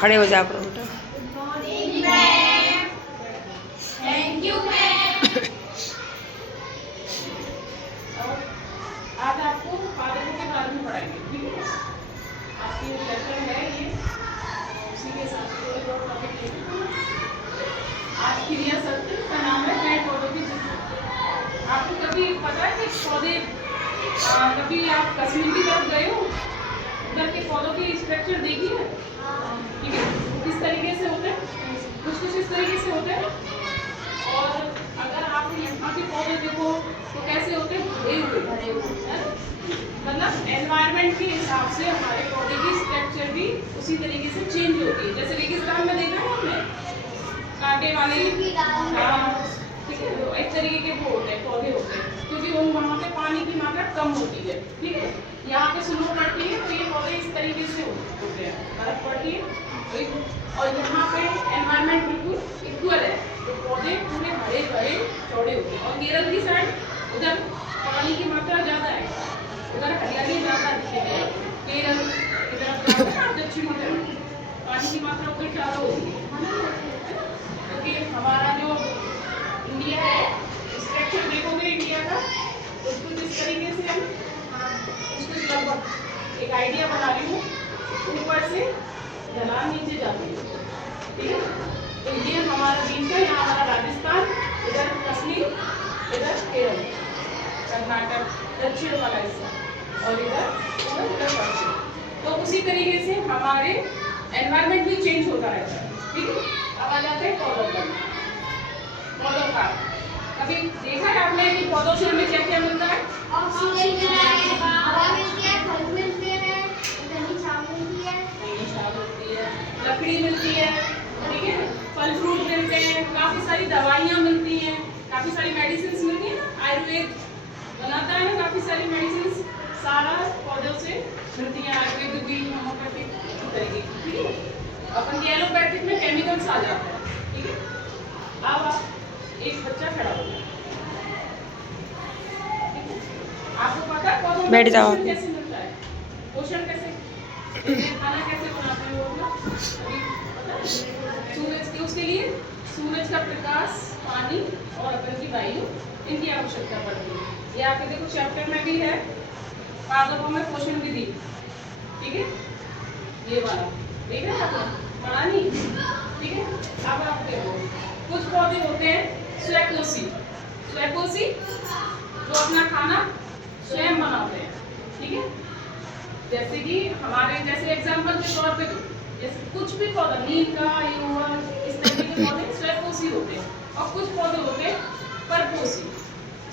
खड़े हो जाओ करो बेटा। Thank you ma'am. आज आपको पादपों के बारे में पढ़ाएंगे, ठीक है। आपकी लेक्चर है ये, उसी के साथ थोड़े बहुत टॉपिक लेंगे। आज क्रिया सत्र का नाम है पेड़ पौधों की जिंदगी। आपको कभी पता है कि पौधे, कभी आप कश्मीर की तरफ गए हो, उधर के पौधों की स्ट्रक्चर देखी है, ठीक है, किस तरीके से होते हैं, कुछ इस तरीके से होते हैं। और अगर आप यहाँ के पौधे देखो तो कैसे होते हैं, भरे हुए, मतलब एनवायरनमेंट के हिसाब से हमारे पौधे की स्ट्रक्चर भी उसी तरीके से चेंज होती है। जैसे रेगिस्तान में देखा है हमने कांटे वाले, ठीक है, तो इस तरीके के वो होते हैं, पौधे होते हैं, क्योंकि वो वहाँ पे पानी की मात्रा कम होती है, ठीक है। यहाँ पे स्नो पड़ती है तो ये पौधे इस तरीके से होते हैं, बर्फ पड़ती है, और यहाँ पे एनवायरनमेंट बिल्कुल इक्वल है, तो पौधे पूरे हरे भरे चौड़े होते हैं। और केरल की साइड उधर पानी की मात्रा ज़्यादा है, उधर हरियाली ज़्यादा दिखेगी। केरल की तरफ दक्षिण में पानी की मात्रा उधर ज़्यादा होती है, क्योंकि हमारा जो इंडिया है, स्ट्रक्चर देखोगे इंडिया का, तो कुछ इस तरीके से हम उसको लगभग एक आइडिया बना रही हूँ। ऊपर से ढलान नीचे जाती है, ठीक है। तो ये हमारा देश है, यहाँ हमारा राजस्थान, इधर कश्मीर, इधर केरल, कर्नाटक दक्षिण वाला हिस्सा, और इधर पश्चिम। तो उसी तरीके से हमारे एनवायरनमेंट भी चेंज होता रहता है, ठीक है। अब आ जाते हैं पौधों पर। पौधों का कभी देखा है आपने कि पौधों से हमें क्या क्या मिलता है? ऑक्सीजन मिलता है, हवा मिलती है, फल मिलते हैं, दही छाल मिलती है, लकड़ी मिलती है, ठीक है, फल फ्रूट मिलते हैं, काफी सारी दवाइयाँ मिलती हैं, काफी सारी मेडिसिन मिलती है ना, आयुर्वेद बनाता है ना, काफी सारी मेडिसिन सारा पौधों से मिलती है, आयुर्वेद भी, होम्योपैथिक तरीके की, ठीक है। अपन के एलोपैथिक में केमिकल्स आ जाते हैं, ठीक है। अब एक बच्चा खड़ा हो गया, आपको पता है पौधों बैठ जाओ। पोषण कैसे मिलता है? पोषण कैसे, खाना कैसे बनाते हैं वो लोग? सूरज के, उसके लिए सूरज का प्रकाश, पानी और अपन की वायु, इनकी आवश्यकता पड़ती है। ये आपके देखो चैप्टर में भी है, पादपों में पोषण विधि, ठीक है, ये वाला देखा है आपने, पढ़ा नहीं, ठीक है। अब आप देखो कुछ पौधे होते हैं स्वयंपोषी, स्वयंपोषी जो अपना खाना स्वयं बनाते हैं, ठीक है। जैसे कि हमारे जैसे एग्जांपल के तौर पे जैसे कुछ भी पौधा, नीम का, यूवर, इस तरीके के पौधे स्वयंपोषी होते हैं, और कुछ पौधे होते हैं परपोषी,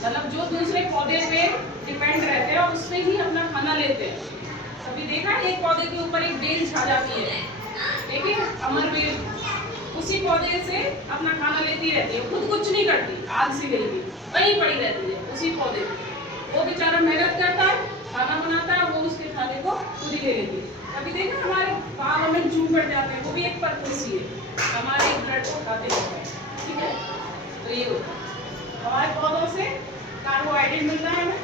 मतलब जो दूसरे पौधे पे डिपेंड रहते हैं और उससे ही अपना खाना लेते हैं। कभी देखा है एक पौधे के ऊपर एक बेल छा जाती है, ठीक है, अमर बेल, उसी पौधे से अपना खाना लेती रहती है, खुद कुछ नहीं करती, आग से गई भी वहीं पड़ी रहती है उसी पौधे पे। वो बेचारा मेहनत करता है, खाना बनाता है, वो उसके खाने को खुद ही ले लेती है। कभी देखा हमारे बालों में जूं पड़ जाते हैं, वो भी एक परपोषी है, हमारे ब्लड को खाते हैं, ठीक है। तो ये होता है हमारे पौधों से कार्बोहाइड्रेट मिलता है हमें,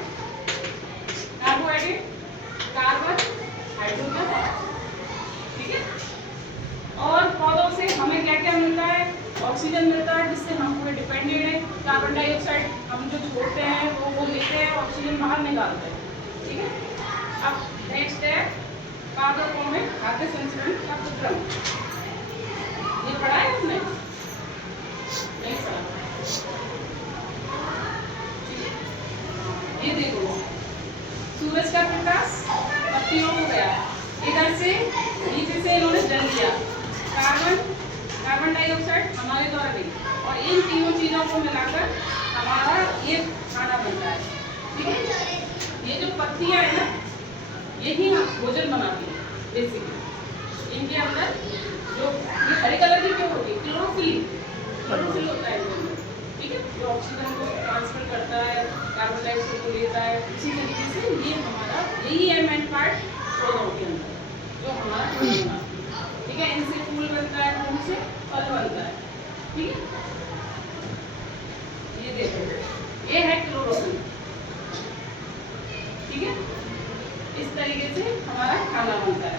कार्बोहाइड्रेट, कार्बन, हाइड्रोजन, ठीक है। और पौधों से हमें क्या क्या मिलता है? ऑक्सीजन मिलता है, जिससे हम पूरे डिपेंडेंट हैं। कार्बन डाइऑक्साइड हम जो छोड़ते हैं वो लेते हैं, ऑक्सीजन बाहर निकालते हैं, ठीक है। अब नेक्स्ट है पादपों में खाद्य संचरण का उपक्रम, ये पढ़ा है आपने? नहीं पढ़ा, ये देखो सूरज का प्रकाश पत्तियों को गया, इधर से नीचे से इन्होंने जल लिया, कार्बन डाइऑक्साइड हमारे द्वारा नहीं, और इन तीनों चीजों को मिलाकर हमारा ये खाना बनता है, ठीक है। ये जो पत्तियां है ना, यही भोजन बनाती है बेसिकली। इनके अंदर जो ये हरे कलर की क्यों होती है? क्लोरोफिल होता है इनके अंदर, ठीक है, जो ऑक्सीजन को ट्रांसफर करता है, कार्बन डाइऑक्साइड को लेता है। उसी तरीके से ये हमारा यही है मेन पार्ट पौधों के अंदर, जो हमारा खाना बनाती है, ठीक है। इनसे फूल बनता है, फूल से फल बनता है, ठीक है। ये देखो ये है क्लोरोफिल, ठीक है। इस तरीके से हमारा खाना बनता है।